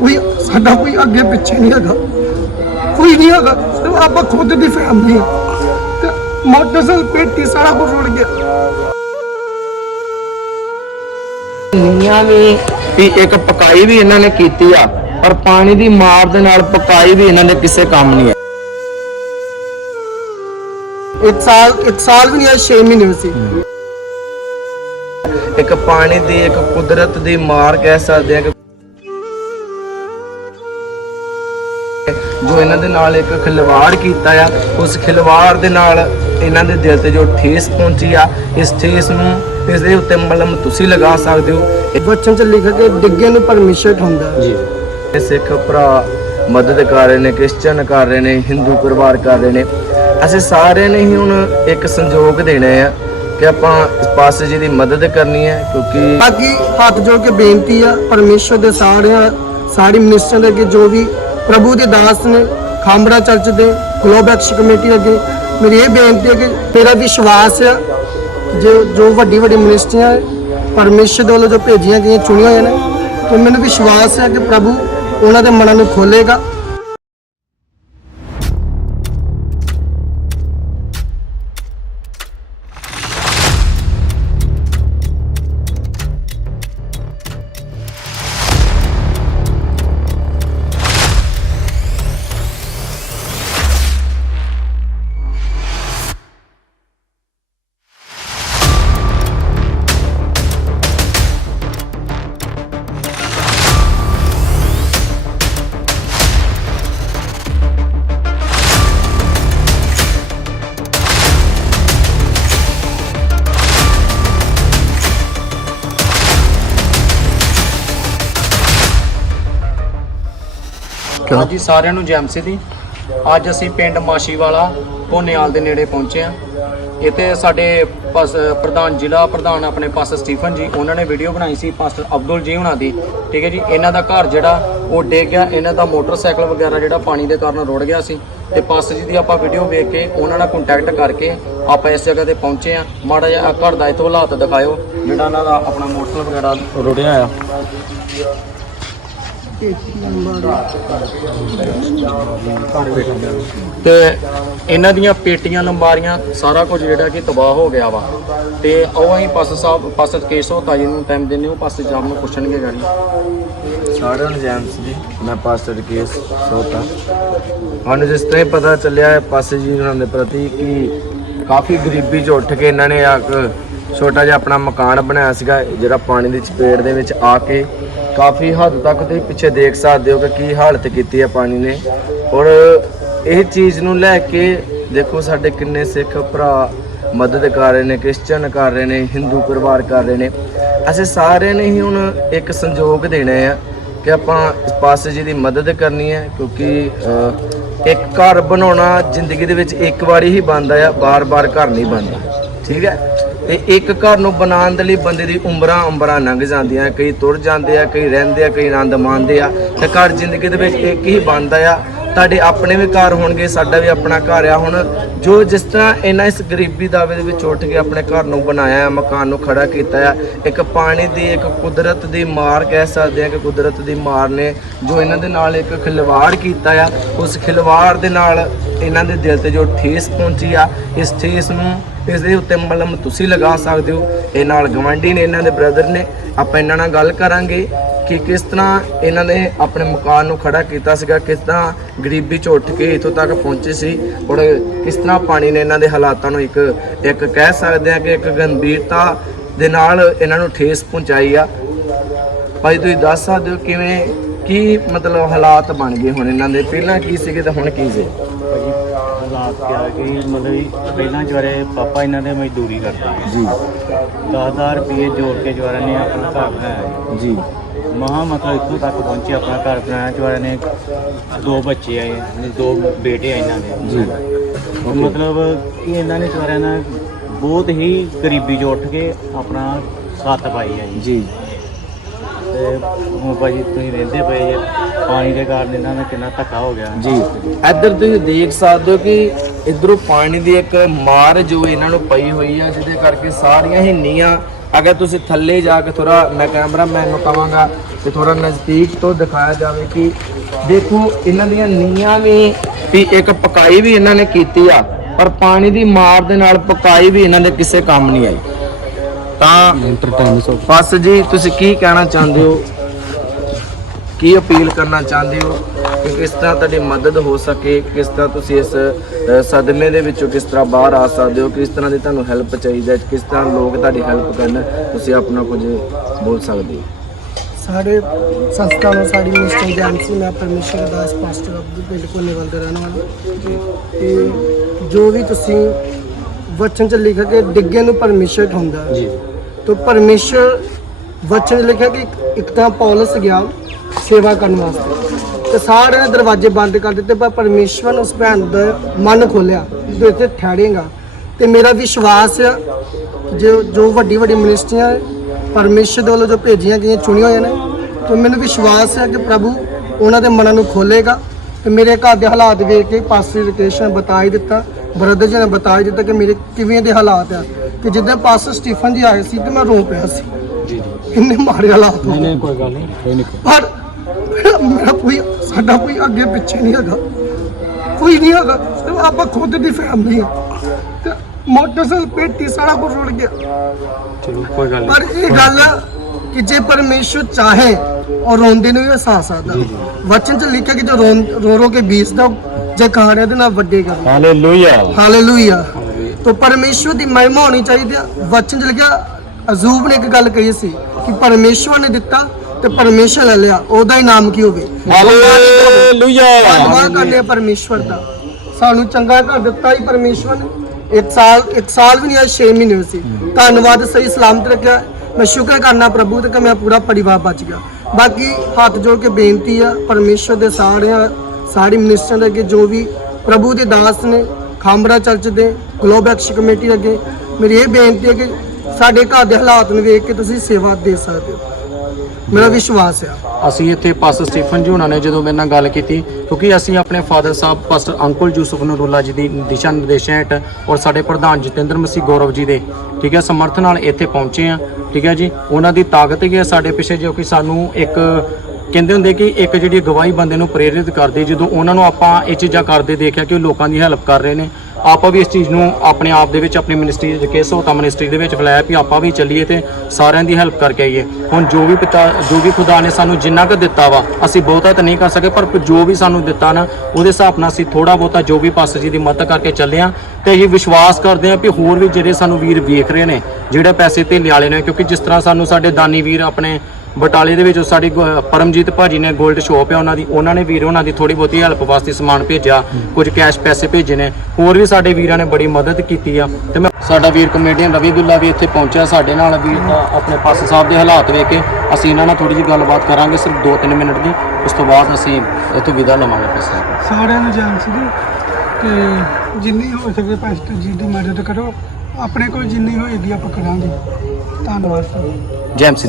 ਕੋਈ ਸਾਡਾ ਕੋਈ ਅੱਗੇ ਪਿੱਛੇ ਨਹੀਂ ਹੈਗਾ। ਕੋਈ ਨਹੀਂ ਹੈਗਾ। ਸਿਰਫ ਆਪਾਂ ਖੁਦ ਦੀ ਫੈਮਿਲੀ ਆ। ਤੇ ਮੋਟਰਸਾਈਕਲ ਪੇਟੀ ਸਾਰਾ ਕੁਝ ਉੜ ਗਿਆ। ਨੀਆਂ ਵੀ ਵੀ ਇੱਕ ਪਕਾਈ ਵੀ ਇਹਨਾਂ ਨੇ ਕੀਤੀ ਆ ਪਰ ਪਾਣੀ ਦੀ ਮਾਰ ਦੇ ਨਾਲ ਪਕਾਈ ਵੀ ਇਹਨਾਂ ਦੇ ਕਿਸੇ ਕੰਮ ਨਹੀਂ ਹੈ ਇੱਕ ਸਾਲ ਇੱਕ ਸਾਲ ਵੀ ਨਹੀਂ ਆਇਆ 6 ਮਹੀਨੇ ਸੀ। ਇੱਕ ਪਾਣੀ ਦੀ ਇੱਕ ਕੁਦਰਤ ਦੀ ਮਾਰ ਕਹਿ ਸਕਦੇ ਆ ਕਿ ਜੋ ਇਹਨਾਂ ਦੇ ਨਾਲ ਇੱਕ ਖਿਲਵਾੜ ਕੀਤਾ ਆ ਉਸ ਖਿਲਵਾੜ ਦੇ ਨਾਲ ਇਹਨਾਂ ਦੇ ਦਿਲ ਤੇ ਜੋ ਠੇਸ ਪਹੁੰਚੀ ਆ ਇਸ ਠੇਸ ਨੂੰ ਇਸ ਦੇ ਉੱਤੇ ਮਲਮ ਤੁਸੀਂ ਲਗਾ ਸਕਦੇ ਹੋ। ਬਚਨ ਚ ਲਿਖ ਕੇ ਡਿੱਗੇ ਨੂੰ ਪਰਮਿਸ਼ਨ ਹੁੰਦਾ ਜੀ। ਇਹ ਸਿੱਖ ਭਰਾ ਮਦਦ ਕਰ ਰਹੇ ਨੇ ਕ੍ਰਿਸਚਨ ਕਰ ਰਹੇ ਨੇ ਹਿੰਦੂ ਪਰਿਵਾਰ ਕਰ ਰਹੇ ਨੇ। ਅਸੀਂ ਸਾਰਿਆਂ ਨੇ ਹੀ ਹੁਣ ਇੱਕ ਸੰਯੋਗ ਦੇਣਾ ਆ ਕਿ ਆਪਾਂ ਇਸ ਪਾਸੇ ਜੀ ਦੀ ਮਦਦ ਕਰਨੀ ਹੈ ਕਿਉਂਕਿ ਬਾਕੀ ਹੱਥ ਜੋੜ ਕੇ ਬੇਨਤੀ ਆ ਪਰਮੇਸ਼ਰ ਦੇ ਸਾਰਿਆਂ ਸਾਰੀ ਮਿਨਿਸਟਰਾਂ ਦੇ ਅੱਗੇ ਜੋ ਵੀ ਪ੍ਰਭੂ ਦੇ ਦਾਸ ਨੇ ਖਾਂਬੜਾ ਚਰਚ ਦੇ ਗਲੋਬਲ ਐਕਸ਼ਨ ਕਮੇਟੀ ਅੱਗੇ ਮੇਰੀ ਇਹ ਬੇਨਤੀ ਹੈ ਕਿ ਮੇਰਾ ਵਿਸ਼ਵਾਸ ਆ ਜੋ ਜੋ ਵੱਡੀ ਵੱਡੀ ਮਿਨਿਸਟਰੀਆਂ ਪਰਮੇਸ਼ਰ ਦੇ ਵੱਲੋਂ ਜੋ ਭੇਜੀਆਂ ਗਈਆਂ, ਚੁਣੀਆਂ ਹੋਈਆਂ ਨੇ, ਤੇ ਮੈਨੂੰ ਵਿਸ਼ਵਾਸ ਹੈ ਕਿ ਪ੍ਰਭੂ ਉਹਨਾਂ ਦੇ ਮਨਾਂ ਨੂੰ ਖੋਲੇਗਾ। ਹਾਂਜੀ, ਸਾਰਿਆਂ ਨੂੰ ਜੈਮਸੀ ਦੀ ਅੱਜ ਅਸੀਂ ਪਿੰਡ ਮਾਸ਼ੀਵਾਲਾ ਕੋਨੇਵਾਲ ਦੇ ਨੇੜੇ ਪਹੁੰਚੇ ਆ ਇੱਥੇ ਸਾਡੇ ਪਸ ਪ੍ਰਧਾਨ, ਜ਼ਿਲ੍ਹਾ ਪ੍ਰਧਾਨ ਆਪਣੇ ਪਾਸਟਰ ਸਟੀਫਨ ਜੀ, ਉਹਨਾਂ ਨੇ ਵੀਡੀਓ ਬਣਾਈ ਸੀ ਪਾਸਟਰ ਅਬਦੁਲ ਜੀ ਉਹਨਾਂ ਦੀ। ਠੀਕ ਹੈ ਜੀ, ਇਹਨਾਂ ਦਾ ਘਰ ਜਿਹੜਾ, ਉਹ ਡਿੱਗ ਗਿਆ। ਇਹਨਾਂ ਦਾ ਮੋਟਰਸਾਈਕਲ ਵਗੈਰਾ ਜਿਹੜਾ ਪਾਣੀ ਦੇ ਕਾਰਨ ਰੁੜ ਗਿਆ ਸੀ। ਤੇ ਪਾਸਟਰ ਜੀ ਦੀ ਆਪਾਂ ਵੀਡੀਓ ਵੇਖ ਕੇ, ਉਹਨਾਂ ਨਾਲ ਕੰਟੈਕਟ ਕਰਕੇ ਆਪਾਂ ਇਸ ਜਗ੍ਹਾ ਤੇ ਪਹੁੰਚੇ ਆ ਮਾੜਾ ਜਿਹਾ ਘਰ ਦਾ ਇਥੋਂ ਹਾਲਾਤ ਦਿਖਾਇਓ, ਜਿਹੜਾ ਇਹਨਾਂ ਦਾ ਆਪਣਾ ਮੋਟਰਸਾਈਕਲ ਵਗੈਰਾ ਰੁੜਿਆ ਆ ਤੇ ਇਹਨਾਂ ਦੀਆਂ ਪੇਟੀਆਂ ਲੰਬਾਰੀਆਂ ਸਾਰਾ ਕੁਝ ਜਿਹੜਾ ਕਿ ਤਬਾਹ ਹੋ ਗਿਆ ਵਾ। ਤੇ ਉਹ ਅਸੀਂ ਪਾਸਟਰ ਸਾਹਿਬ ਪਾਸਟਰ ਕੇਸ ਹੋਤਾ ਜੀ ਨੂੰ ਟਾਈਮ ਦਿੰਦੇ ਉਹ ਪਾਸੇ ਸਾਹਿਬ ਨੂੰ ਪੁੱਛਣਗੇ ਗਾੜੀ। ਸਾਰਿਆਂ ਨੂੰ ਜੈਮਸ ਜੀ, ਮੈਂ ਪਾਸਟਰ ਕੇਸ ਸੋਤਾ। ਹੁਣ ਜਿਸ ਤਰ੍ਹਾਂ ਹੀ ਪਤਾ ਚੱਲਿਆ ਹੈ ਪਾਸੇ ਜੀ ਉਹਨਾਂ ਦੇ ਪ੍ਰਤੀ ਕਿ ਕਾਫੀ ਗਰੀਬੀ 'ਚ ਉੱਠ ਕੇ ਇਹਨਾਂ ਨੇ ਆ ਛੋਟਾ ਜਿਹਾ ਆਪਣਾ ਮਕਾਨ ਬਣਾਇਆ ਸੀਗਾ, ਜਿਹੜਾ ਪਾਣੀ ਦੀ ਚਪੇਟ ਦੇ ਵਿੱਚ ਆ ਕੇ ਕਾਫੀ ਹੱਦ ਤੱਕ ਤੁਸੀਂ ਪਿੱਛੇ ਦੇਖ ਸਕਦੇ ਹੋ ਕਿ ਕੀ ਹਾਲਤ ਕੀਤੀ ਹੈ ਪਾਣੀ ਨੇ। ਔਰ ਇਹ ਚੀਜ਼ ਨੂੰ ਲੈ ਕੇ ਦੇਖੋ ਸਾਡੇ ਕਿੰਨੇ ਸਿੱਖ ਭਰਾ ਮਦਦ ਕਰ ਰਹੇ ਨੇ, ਕ੍ਰਿਸਚਨ ਕਰ ਰਹੇ ਨੇ, ਹਿੰਦੂ ਪਰਿਵਾਰ ਕਰ ਰਹੇ ਨੇ। ਅਸੀਂ ਸਾਰਿਆਂ ਨੇ ਹੀ ਹੁਣ ਇੱਕ ਸੰਯੋਗ ਦੇਣਾ ਆ ਕਿ ਆਪਾਂ ਇਸ ਪਾਸੇ ਜੀ ਦੀ ਮਦਦ ਕਰਨੀ ਹੈ ਕਿਉਂਕਿ ਇੱਕ ਘਰ ਬਣਾਉਣਾ ਜ਼ਿੰਦਗੀ ਦੇ ਵਿੱਚ ਇੱਕ ਵਾਰੀ ਹੀ ਬਣਦਾ ਆ, ਬਾਰ-ਬਾਰ ਘਰ ਨਹੀਂ ਬਣਦਾ। ਠੀਕ ਹੈ? ਤੇ ਇੱਕ ਘਰ ਨੂੰ ਬਣਾਉਣ ਦੇ ਲਈ ਬੰਦੇ ਦੀ ਉਮਰਾਂ ਉਮਰਾਂ ਲੰਘ ਜਾਂਦੀਆਂ, ਕਈ ਤੁਰ ਜਾਂਦੇ ਆ, ਕਈ ਰਹਿੰਦੇ ਆ, ਕਈ ਆਨੰਦ ਮਾਣਦੇ ਆ। ਤੇ ਘਰ ਜ਼ਿੰਦਗੀ ਦੇ ਵਿੱਚ ਇੱਕ ਹੀ ਬਣਦਾ ਆ ਤੁਹਾਡੇ ਆਪਣੇ ਵੀ ਘਰ ਹੋਣਗੇ, ਸਾਡਾ ਵੀ ਆਪਣਾ ਘਰ ਆ। ਹੁਣ ਜੋ ਜਿਸ ਤਰ੍ਹਾਂ ਇਹਨਾਂ ਇਸ ਗਰੀਬੀ ਦਾਵੇ ਦੇ ਵਿੱਚ ਉੱਠ ਕੇ ਆਪਣੇ ਘਰ ਨੂੰ ਬਣਾਇਆ ਆ ਮਕਾਨ ਨੂੰ ਖੜਾ ਕੀਤਾ ਆ ਇੱਕ ਪਾਣੀ ਦੀ, ਇੱਕ ਕੁਦਰਤ ਦੀ ਮਾਰ ਕਹਿ ਸਕਦੇ ਆ ਕਿ ਕੁਦਰਤ ਦੀ ਮਾਰ ਨੇ, ਜੋ ਇਹਨਾਂ ਦੇ ਨਾਲ ਇੱਕ ਖਿਲਵਾੜ ਕੀਤਾ ਆ, ਉਸ ਖਿਲਵਾੜ ਦੇ ਨਾਲ ਇਹਨਾਂ ਦੇ ਦਿਲ ਤੇ ਜੋ ਠੇਸ ਪਹੁੰਚੀ ਆ, ਇਸ ਠੇਸ ਨੂੰ, ਇਸ ਦੇ ਉੱਤੇ ਮਲਮ ਤੁਸੀਂ ਲਗਾ ਸਕਦੇ ਹੋ। ਇਹ ਨਾਲ ਗਵਾਂਢੀ ਨੇ, ਇਹਨਾਂ ਦੇ ਬ੍ਰਦਰ ਨੇ, ਆਪਾਂ ਇਹਨਾਂ ਨਾਲ ਗੱਲ ਕਰਾਂਗੇ। ਕਿ ਕਿਸ ਤਰ੍ਹਾਂ ਇਹਨਾਂ ਨੇ ਆਪਣੇ ਮਕਾਨ ਨੂੰ ਖੜਾ ਕੀਤਾ ਸੀਗਾ ਕਿਸ ਤਰ੍ਹਾਂ ਗਰੀਬੀ ਚ ਉੱਠ ਕੇ ਇੱਥੋਂ ਤੱਕ ਪਹੁੰਚੇ ਸੀ ਔਰ ਕਿਸ ਤਰ੍ਹਾਂ ਪਾਣੀ ਨੇ ਇਹਨਾਂ ਦੇ ਹਾਲਾਤਾਂ ਨੂੰ ਇੱਕ ਇੱਕ ਕਹਿ ਸਕਦੇ ਆ ਕਿ ਇੱਕ ਗੰਭੀਰਤਾ ਦੇ ਨਾਲ ਇਹਨਾਂ ਨੂੰ ਠੇਸ ਪਹੁੰਚਾਈ ਆ। ਭਾਈ ਤੁਸੀਂ ਦੱਸ ਸਕਦੇ ਹੋ ਕਿਵੇਂ ਕੀ ਮਤਲਬ ਹਾਲਾਤ ਬਣ ਗਏ ਹੁਣ ਇਹਨਾਂ ਦੇ? ਪਹਿਲਾਂ ਕੀ ਸੀਗੇ ਤੇ ਹੁਣ ਕੀ ਸੀ? ਹਾਲਾਤ ਕਿਆ ਕਿ ਮਤਲਬ ਪਹਿਲਾਂ ਜਵਾਰੇ ਪਾਪਾ ਇਹਨਾਂ ਦੇ ਮਜ਼ਦੂਰੀ ਕਰਦੇ ਜੀ। 10000 ਰੁਪਏ ਜੋੜ ਕੇ ਜਵਾਰਾਂ ਨੇ ਆਪਣਾ ਘਰ ਬਣਾਇਆ ਜੀ। ਮਹਾਂ ਮਤਲਬ ਇੱਥੋਂ ਤੱਕ ਪਹੁੰਚੇ ਆਪਣਾ ਘਰ ਬਣਾਇਆ ਜਵਾਰਾਂ ਨੇ ਦੋ ਬੱਚੇ ਆਏ ਮਤਲਬ ਦੋ ਬੇਟੇ ਆ ਇਹਨਾਂ ਦੇ। ਜੀ। ਮਤਲਬ ਕਿ ਇਹਨਾਂ ਨੇ ਜਵਾਰਾਂ ਨਾਲ ਬਹੁਤ ਹੀ ਗਰੀਬੀ ਚ ਉੱਠ ਕੇ ਆਪਣਾ ਸੱਤ ਪਾਈ ਜੀ। ਜੀ। ਤੇ ਹੁਣ ਭਾਜੀ ਤੁਸੀਂ ਰਹਿੰਦੇ ਪਏ ਜੇ ਪਾਣੀ ਦੇ ਕਾਰਨ ਇਹਨਾਂ ਦਾ ਕਿੰਨਾ ਧੱਕਾ ਹੋ ਗਿਆ। ਜੀ। ਇੱਧਰ ਤੁਸੀਂ ਦੇਖ ਸਕਦੇ ਹੋ ਕਿ ਇਧਰੋਂ ਪਾਣੀ ਦੀ ਇੱਕ ਮਾਰ ਜੋ ਇਹਨਾਂ ਨੂੰ ਪਈ ਹੋਈ ਆ ਜਿਹਦੇ ਕਰਕੇ ਸਾਰੀਆਂ ਹੀ ਨੀਆਂ ਅਗਰ ਤੁਸੀਂ ਥੱਲੇ ਜਾ ਕੇ ਥੋੜਾ ਮੈਂ ਕੈਮਰਾਮੈਨ ਨੂੰ ਕਹਾਂਗਾ ਕਿ ਥੋੜਾ ਨਜ਼ਦੀਕ ਤੋਂ ਦਿਖਾਇਆ ਜਾਵੇ ਕਿ ਦੇਖੋ ਇਹਨਾਂ ਦੀਆਂ ਨੀਆਂ ਵੀ ਵੀ ਇੱਕ ਪਕਾਈ ਵੀ ਇਹਨਾਂ ਨੇ ਕੀਤੀ ਆ ਪਰ ਪਾਣੀ ਦੀ ਮਾਰ ਦੇ ਨਾਲ ਪਕਾਈ ਵੀ ਇਹਨਾਂ ਦੇ ਕਿਸੇ ਕੰਮ ਨਹੀਂ ਆਈ। ਤਾਂ ਬਸ ਜੀ ਤੁਸੀਂ ਕੀ ਕਹਿਣਾ ਚਾਹੁੰਦੇ ਹੋ? ਕੀ ਅਪੀਲ ਕਰਨਾ ਚਾਹੁੰਦੇ ਹੋ? ਕਿ ਕਿਸ ਤਰ੍ਹਾਂ ਤੁਹਾਡੀ ਮਦਦ ਹੋ ਸਕੇ ਕਿਸ ਤਰ੍ਹਾਂ ਤੁਸੀਂ ਇਸ ਅ, ਸਦਮੇ ਦੇ ਵਿੱਚੋਂ ਕਿਸ ਤਰ੍ਹਾਂ ਬਾਹਰ ਆ ਸਕਦੇ ਹੋ ਕਿਸ ਤਰ੍ਹਾਂ ਦੀ ਤੁਹਾਨੂੰ ਹੈਲਪ ਚਾਹੀਦੀ ਹੈ ਕਿਸ ਤਰ੍ਹਾਂ ਲੋਕ ਤੁਹਾਡੀ ਹੈਲਪ ਕਰਨ ਤੁਸੀਂ ਆਪਣਾ ਕੁਝ ਬੋਲ ਸਕਦੇ ਹੋ? ਸਾਡੇ ਸੰਸਥਾ ਨੂੰ ਸਾਡੀ ਮਿਨਿਸਟਰ ਏਜੰਸੀ ਮੈਂ ਪਰਮੇਸ਼ਰ ਦਾਸ ਪਾਸਟਰ ਅਬਦੁਲ ਪਿੰਡ ਕੋਨੇਵਾਲ ਦਾ ਰਹਿਣ ਵਾਲਾ। ਤੇ ਜੋ ਵੀ ਤੁਸੀਂ ਵਚਨ ਚ ਲਿਖਿਆ ਕਿ ਡਿੱਗੇ ਨੂੰ ਪਰਮੇਸ਼ਰ ਠਾਉਂਦਾ ਜੀ। ਤਾਂ ਪਰਮੇਸ਼ਰ ਵਚਨ 'ਚ ਲਿਖਿਆ ਕਿ ਇੱਕ ਤਾਂ ਪੌਲਸ ਗਿਆ ਸੇਵਾ ਕਰਨ ਵਾਸਤੇ। ਤੇ ਸਾਰੇ ਨੇ ਦਰਵਾਜ਼ੇ ਬੰਦ ਕਰ ਦਿੱਤੇ ਪਰ ਪਰਮੇਸ਼ਵਰ ਨੇ ਉਸ ਭੈਣ ਦਾ ਮਨ ਖੋਲਿਆ ਜੋ ਇੱਥੇ ਠਹਿਰੇਗਾ। ਤੇ ਮੇਰਾ ਵਿਸ਼ਵਾਸ ਆ ਜੋ ਜੋ ਵੱਡੀ ਵੱਡੀ ਮਿਨਿਸਟਰੀਆਂ ਪਰਮੇਸ਼ਰ ਦੇ ਵੱਲੋਂ ਜੋ ਭੇਜੀਆਂ ਗਈਆਂ ਚੁਣੀਆਂ ਹੋਈਆਂ ਨੇ ਤੇ ਮੈਨੂੰ ਵਿਸ਼ਵਾਸ ਹੈ ਕਿ ਪ੍ਰਭੂ ਉਹਨਾਂ ਦੇ ਮਨਾਂ ਨੂੰ ਖੋਲੇਗਾ ਤੇ ਮੇਰੇ ਘਰ ਦੇ ਹਾਲਾਤ ਵੇਖ ਕੇ ਪਾਸਟਰ ਰਕੇਸ਼ ਨੇ ਬਤਾ ਹੀ ਦਿੱਤਾ ਬ੍ਰਦਰ ਜੀ ਨੇ ਬਤਾ ਹੀ ਦਿੱਤਾ ਕਿ ਮੇਰੇ ਕਿਵੇਂ ਦੇ ਹਾਲਾਤ ਆ ਕਿ ਜਿੱਦਾਂ ਪਾਸਟਰ ਸਟੀਫਨ ਜੀ ਆਏ ਸੀ ਤੇ ਮੈਂ ਰੋ ਪਿਆ ਸੀ। ਜੀ ਕਿੰਨੇ ਮਾੜੇ ਹਾਲਾਤ ਹੋ ਗਏ। ਕੋਈ ਗੱਲ ਨਹੀਂ ਕੋਈ ਨਹੀਂ। ਪਰ ਮੇਰਾ ਕੋਈ ਸਾਡਾ ਕੋਈ ਅੱਗੇ ਪਿੱਛੇ ਨਹੀਂ ਹੈਗਾ। ਕੋਈ ਨਹੀਂ ਹੈਗਾ। ਸਿਰਫ ਆਪਾਂ ਖੁਦ ਦੀ ਫੈਮਿਲੀ ਆ। ਤੇ ਮੋਟਰਸਾਈਕਲ ਪੇਟੀ ਸਾਰਾ ਕੁਝ ਰੁੜ ਗਿਆ। ਚਲੋ ਕੋਈ ਗੱਲ ਪਰ ਇਹ ਗੱਲ ਆ ਕਿ ਜੇ ਪਰਮੇਸ਼ਰ ਚਾਹੇ ਔਰ ਰੋਂਦੇ ਨੂੰ ਵੀ ਹਸਾ ਸਕਦਾ। ਵਚਨ ਚ ਲਿਖਿਆ ਕਿ ਜੋ ਰੋਂ ਰੋ ਰੋ ਕੇ ਬੀਜ ਦਾ ਜੇ ਕਹਾਣਿਆਂ ਦੇ ਨਾਲ ਵੱਡੇ ਕਰ। ਹਾਲੇਲੂਇਆ। ਹਾਲੇਲੂਇਆ। ਤੋ ਪਰਮੇਸ਼ਵਰ ਦੀ ਮਹਿਮਾ ਹੋਣੀ ਚਾਹੀਦੀ ਆ। ਵਚਨ ਚ ਲਿਖਿਆ ਅਜ਼ੂਬ ਨੇ ਇੱਕ ਗੱਲ ਕਹੀ ਸੀ ਕਿ ਪਰਮੇਸ਼ਵਰ ਨੇ ਦਿੱਤਾ ਤੇ ਪਰਮੇਸ਼ਰ ਲੈ ਲਿਆ ਉਹਦਾ ਹੀ ਨਾਮ ਕੀ ਹੋਵੇ? ਹਾਲੇਲੂਇਆ ਧੰਨਵਾਦ ਆ ਪਰਮੇਸ਼ਵਰ ਦਾ। ਸਾਨੂੰ ਚੰਗਾ ਘਰ ਦਿੱਤਾ ਹੀ ਪਰਮੇਸ਼ਵਰ ਨੇ। ਇੱਕ ਸਾਲ ਇੱਕ ਸਾਲ ਵੀ ਨਹੀਂ ਆਇਆ 6 ਮਹੀਨੇ ਹੋਏ ਸੀ। ਧੰਨਵਾਦ ਸਹੀ ਸਲਾਮਤ ਰੱਖਿਆ। ਮੈਂ ਸ਼ੁਕਰ ਕਰਨਾ ਪ੍ਰਭੂ ਤੇ ਕਿ ਮੇਰਾ ਪੂਰਾ ਪਰਿਵਾਰ ਬਚ ਗਿਆ। ਬਾਕੀ ਹੱਥ ਜੋੜ ਕੇ ਬੇਨਤੀ ਆ ਪਰਮੇਸ਼ਵਰ ਦੇ ਸਾਰਿਆਂ ਸਾਰੀ ਮਿਨਿਸਟਰਾਂ ਦੇ ਅੱਗੇ ਜੋ ਵੀ ਪ੍ਰਭੂ ਦੇ ਦਾਸ ਨੇ ਖਾਂਬੜਾ ਚਰਚ ਦੇ ਗਲੋਬਲ ਐਕਸ਼ਨ ਕਮੇਟੀ ਅੱਗੇ ਮੇਰੀ ਇਹ ਬੇਨਤੀ ਹੈ ਕਿ ਸਾਡੇ ਘਰ ਦੇ ਹਾਲਾਤ ਨੂੰ ਵੇਖ ਕੇ ਤੁਸੀਂ ਸੇਵਾ ਦੇ ਸਕਦੇ ਹੋ। ਮੇਰਾ ਵਿਸ਼ਵਾਸ ਆ। ਅਸੀਂ ਇੱਥੇ ਪਾਸਟਰ ਸਟੀਫਨ ਜੀ ਉਹਨਾਂ ਨੇ ਜਦੋਂ ਮੇਰੇ ਨਾਲ ਗੱਲ ਕੀਤੀ, ਕਿਉਂਕਿ ਅਸੀਂ ਆਪਣੇ ਫਾਦਰ ਸਾਹਿਬ, ਪਾਸਟਰ ਅੰਕੁਲ ਯੂਸਫ ਨੂਰੁੱਲਾ ਜੀ ਦੀ ਦਿਸ਼ਾ ਨਿਰਦੇਸ਼ਾਂ ਹੇਠ ਔਰ ਸਾਡੇ ਪ੍ਰਧਾਨ ਜਤਿੰਦਰ ਮਸੀਹ ਗੌਰਵ ਜੀ ਦੇ, ਠੀਕ ਹੈ, ਸਮਰਥ ਨਾਲ ਇੱਥੇ ਪਹੁੰਚੇ ਆ ਠੀਕ ਹੈ ਜੀ। ਉਹਨਾਂ ਦੀ ਤਾਕਤ ਹੀ ਹੈ ਸਾਡੇ ਪਿੱਛੇ, ਜੋ ਕਿ ਸਾਨੂੰ ਇੱਕ ਕਹਿੰਦੇ ਹੁੰਦੇ ਕਿ ਇੱਕ ਜਿਹੜੀ ਗਵਾਹੀ ਬੰਦੇ ਨੂੰ ਪ੍ਰੇਰਿਤ ਕਰਦੀ ਜਦੋਂ ਉਹਨਾਂ ਨੂੰ ਆਪਾਂ ਇਹ ਚੀਜ਼ਾਂ ਕਰਦੇ ਦੇਖਿਆ ਕਿ ਉਹ ਲੋਕਾਂ ਦੀ ਹੈਲਪ ਕਰ ਰਹੇ ਨੇ ਆਪਾਂ ਵੀ ਇਸ ਚੀਜ਼ ਨੂੰ ਆਪਣੇ ਆਪ ਦੇ ਵਿੱਚ, ਆਪਣੀ ਮਿਨਿਸਟਰੀ ਜਿਕੇ ਸੋਤਾ ਮਿਨਿਸਟਰੀ ਦੇ ਵਿੱਚ ਫੈਲਾਇਆ ਵੀ ਆਪਾਂ ਵੀ ਚੱਲੀਏ ਤੇ ਸਾਰਿਆਂ ਦੀ ਹੈਲਪ ਕਰਕੇ ਆਈਏ। ਹੁਣ ਜੋ ਵੀ ਪਿਤਾ, ਜੋ ਵੀ ਖੁਦਾ ਨੇ ਸਾਨੂੰ ਜਿੰਨਾ ਕੁ ਦਿੱਤਾ ਵਾ, ਅਸੀਂ ਬਹੁਤਾ ਤਾਂ ਨਹੀਂ ਕਰ ਸਕੇ, ਪਰ ਜੋ ਵੀ ਸਾਨੂੰ ਦਿੱਤਾ ਨਾ, ਉਹਦੇ ਹਿਸਾਬ ਨਾਲ ਅਸੀਂ ਥੋੜਾ ਬਹੁਤਾ ਜੋ ਵੀ ਪਾਸਟਰ ਜੀ ਦੀ ਮਦਦ ਕਰਕੇ ਚੱਲੇ ਆ ਤੇ ਅਸੀਂ ਵਿਸ਼ਵਾਸ ਕਰਦੇ ਆ ਵੀ ਹੋਰ ਵੀ ਜਿਹੜੇ ਸਾਨੂੰ ਵੀਰ ਵੇਖ ਰਹੇ ਨੇ, ਜਿਹੜੇ ਪੈਸੇ ਧੇਲੇ ਵਾਲੇ ਨੇ, ਕਿਉਂਕਿ ਜਿਸ ਤਰ੍ਹਾਂ ਸਾਨੂੰ ਸਾਡੇ ਦਾਨੀ ਵੀਰ ਆਪਣੇ ਬਟਾਲੇ ਦੇ ਵਿੱਚ ਸਾਡੀ ਗੁ- ਪਰਮਜੀਤ ਭਾਜੀ ਨੇ 골ਡ ਸ਼ੋਪ ਹੈ ਉਹਨਾਂ ਦੀ ਉਹਨਾਂ ਨੇ ਵੀਰ ਉਹਨਾਂ ਦੀ ਥੋੜੀ ਬਹੁਤੀ ਹੈਲਪ ਵਾਸਤੇ ਸਮਾਨ ਭੇਜਿਆ ਕੁਝ ਕੈਸ਼ ਪੈਸੇ ਭੇਜੇ ਨੇ। ਹੋਰ ਵੀ ਸਾਡੇ ਵੀਰਾਂ ਨੇ ਬੜੀ ਮਦਦ ਕੀਤੀ ਆ। ਤੇ ਮੈਂ ਸਾਡਾ ਵੀਰ ਕਮੇਡੀਅਨ ਰਵੀ ਦੁੱਲਾ ਵੀ ਇੱਥੇ ਪਹੁੰਚਿਆ ਸਾਡੇ ਨਾਲ। ਵੀ ਅ, ਆਪਣੇ ਪਾਸਾ ਸਾਹਿਬ ਦੇ ਹਾਲਾਤ ਵੇਖ ਕੇ ਅਸੀਂ ਇਹਨਾਂ ਨਾਲ ਥੋੜੀ ਜਿਹੀ ਗੱਲਬਾਤ ਕਰਾਂਗੇ ਸਿਰਫ 2-3 ਮਿੰਟ ਦੀ। ਉਸ ਤੋਂ ਬਾਅਦ ਅਸੀਂ ਇੱਥੋਂ ਵਿਦਾ ਲਵਾਂਗੇ ਪਾਸਾ ਸਾਰਿਆਂ ਨੂੰ ਜਾਣ ਸੀ ਤੇ ਜਿੰਨੀ ਹੋ ਸਕੇ ਪਾਸਟਰ ਜੀ ਦੀ ਮਦਦ ਕਰੋ। ਆਪਣੇ ਕੋਲ ਜਿੰਨੀ ਹੋਏਗੀ ਆਪਾਂ ਕਰਾਂਗੇ। ਧੰਨਵਾਦ ਸਰ। ਜੈਮ ਸੀ